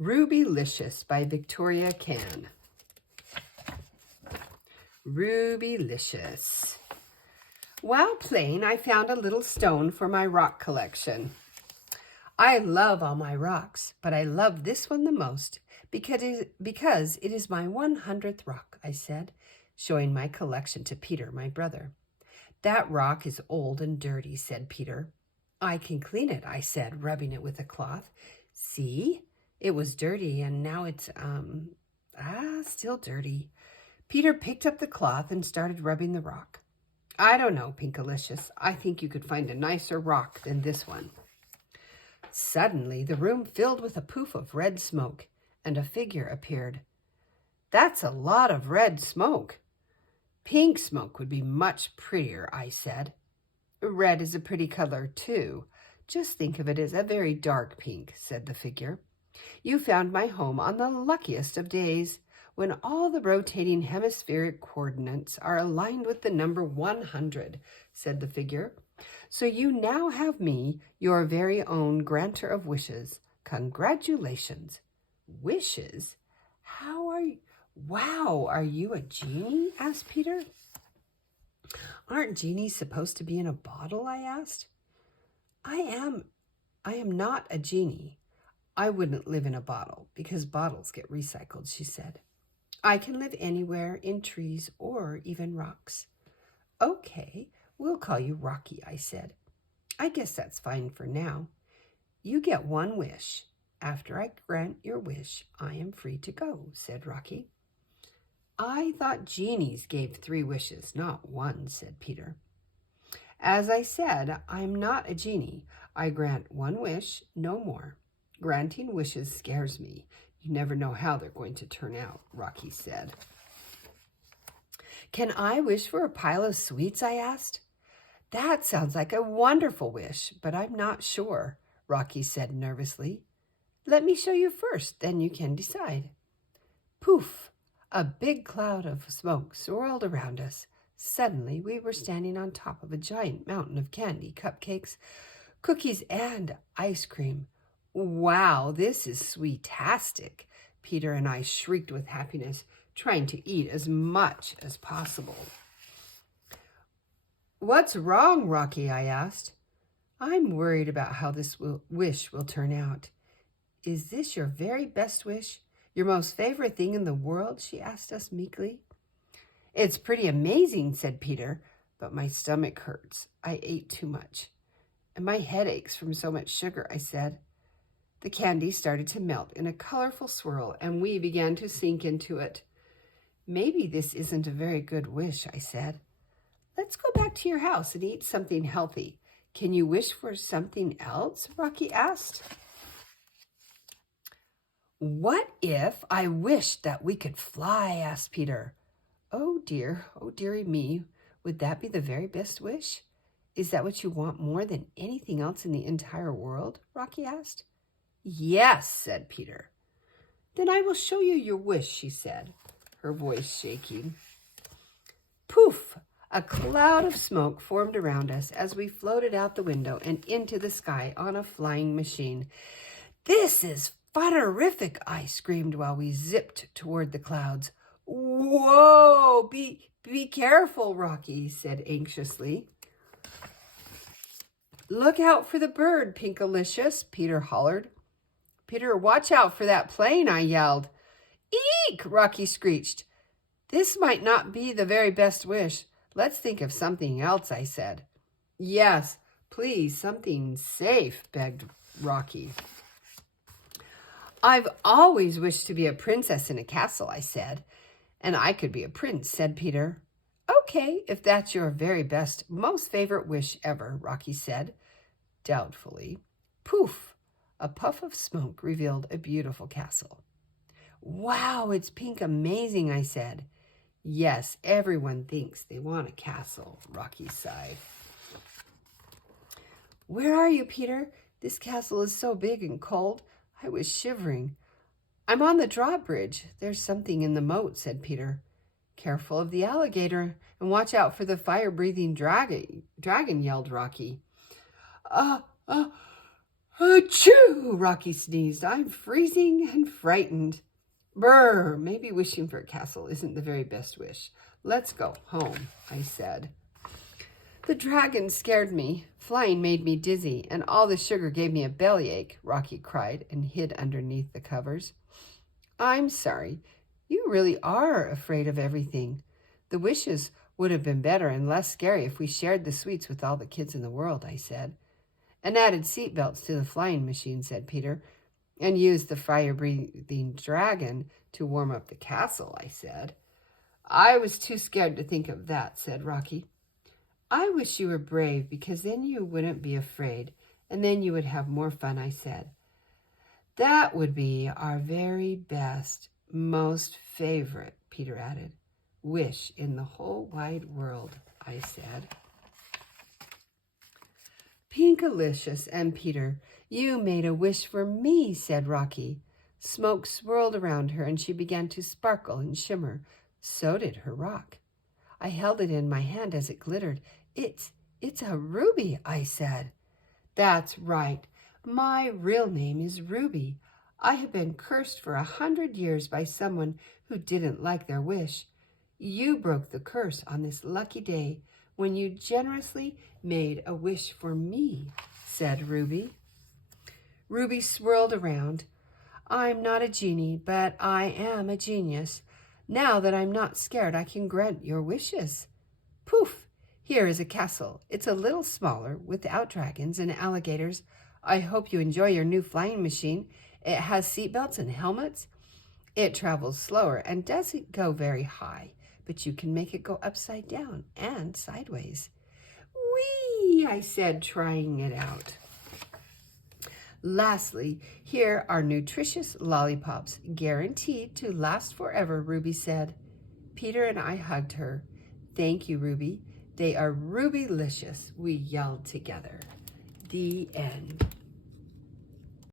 Rubylicious by Victoria Kann. Rubylicious. While playing, I found a little stone for my rock collection. I love all my rocks, but I love this one the most because it is my 100th rock, I said, showing my collection to Peter, my brother. That rock is old and dirty, said Peter. I can clean it, I said, rubbing it with a cloth. See? It was dirty, and now it's, still dirty. Peter picked up the cloth and started rubbing the rock. I don't know, Pinkalicious. I think you could find a nicer rock than this one. Suddenly, the room filled with a poof of red smoke, and a figure appeared. That's a lot of red smoke. Pink smoke would be much prettier, I said. Red is a pretty color, too. Just think of it as a very dark pink, said the figure. You found my home on the luckiest of days, when all the rotating hemispheric coordinates are aligned with the number 100, said the figure. So you now have me, your very own granter of wishes. Congratulations. Wishes? How are you? Wow, are you a genie? Asked Peter. Aren't genies supposed to be in a bottle? I asked. I am not a genie. I wouldn't live in a bottle because bottles get recycled, she said. I can live anywhere, in trees or even rocks. Okay, we'll call you Rocky, I said. I guess that's fine for now. You get one wish. After I grant your wish, I am free to go, said Rocky. I thought genies gave 3 wishes, not 1, said Peter. As I said, I'm not a genie. I grant 1 wish, no more. Granting wishes scares me. You never know how they're going to turn out, Rocky said. Can I wish for a pile of sweets? I asked. That sounds like a wonderful wish, but I'm not sure, Rocky said nervously. Let me show you first, then you can decide. Poof! A big cloud of smoke swirled around us. Suddenly, we were standing on top of a giant mountain of candy, cupcakes, cookies, and ice cream. Wow, this is sweetastic, Peter and I shrieked with happiness, trying to eat as much as possible. What's wrong, Rocky? I asked. I'm worried about how this wish will turn out. Is this your very best wish? Your most favorite thing in the world? She asked us meekly. It's pretty amazing, said Peter, but my stomach hurts. I ate too much. And my head aches from so much sugar, I said. The candy started to melt in a colorful swirl, and we began to sink into it. Maybe this isn't a very good wish, I said. Let's go back to your house and eat something healthy. Can you wish for something else? Rocky asked. What if I wished that we could fly? Asked Peter. Oh dearie me, would that be the very best wish? Is that what you want more than anything else in the entire world? Rocky asked. Yes, said Peter. Then I will show you your wish, she said, her voice shaking. Poof! A cloud of smoke formed around us as we floated out the window and into the sky on a flying machine. This is fun-terrific, I screamed while we zipped toward the clouds. Whoa! Be careful, Rocky said anxiously. Look out for the bird, Pinkalicious, Peter hollered. Peter, watch out for that plane, I yelled. Eek! Rocky screeched. This might not be the very best wish. Let's think of something else, I said. Yes, please, something safe, begged Rocky. I've always wished to be a princess in a castle, I said. And I could be a prince, said Peter. Okay, if that's your very best, most favorite wish ever, Rocky said, doubtfully. Poof! A puff of smoke revealed a beautiful castle. Wow, it's pink amazing, I said. Yes, everyone thinks they want a castle, Rocky sighed. Where are you, Peter? This castle is so big and cold. I was shivering. I'm on the drawbridge. There's something in the moat, said Peter. Careful of the alligator and watch out for the fire-breathing dragon, yelled Rocky. Achoo! Rocky sneezed. I'm freezing and frightened. Brr, maybe wishing for a castle isn't the very best wish. Let's go home, I said. The dragon scared me. Flying made me dizzy, and all the sugar gave me a bellyache, Rocky cried and hid underneath the covers. I'm sorry. You really are afraid of everything. The wishes would have been better and less scary if we shared the sweets with all the kids in the world, I said. And added seatbelts to the flying machine, said Peter. And used the fire-breathing dragon to warm up the castle, I said. I was too scared to think of that, said Rocky. I wish you were brave, because then you wouldn't be afraid, and then you would have more fun, I said. That would be our very best, most favorite, Peter added. Wish in the whole wide world, I said. Pinkalicious and Peter, you made a wish for me, said Rocky. Smoke swirled around her, and she began to sparkle and shimmer. So did her rock. I held it in my hand as it glittered. It's a ruby, I said. That's right. My real name is Ruby. I have been cursed for 100 years by someone who didn't like their wish. You broke the curse on this lucky day when you generously made a wish for me, said Ruby. Ruby swirled around. I'm not a genie, but I am a genius. Now that I'm not scared, I can grant your wishes. Poof! Here is a castle. It's a little smaller, without dragons and alligators. I hope you enjoy your new flying machine. It has seatbelts and helmets. It travels slower and doesn't go very high, but you can make it go upside down and sideways. Whee! I said, trying it out. Lastly, here are nutritious lollipops, guaranteed to last forever, Ruby said. Peter and I hugged her. Thank you, Ruby. They are Rubylicious, we yelled together. The end.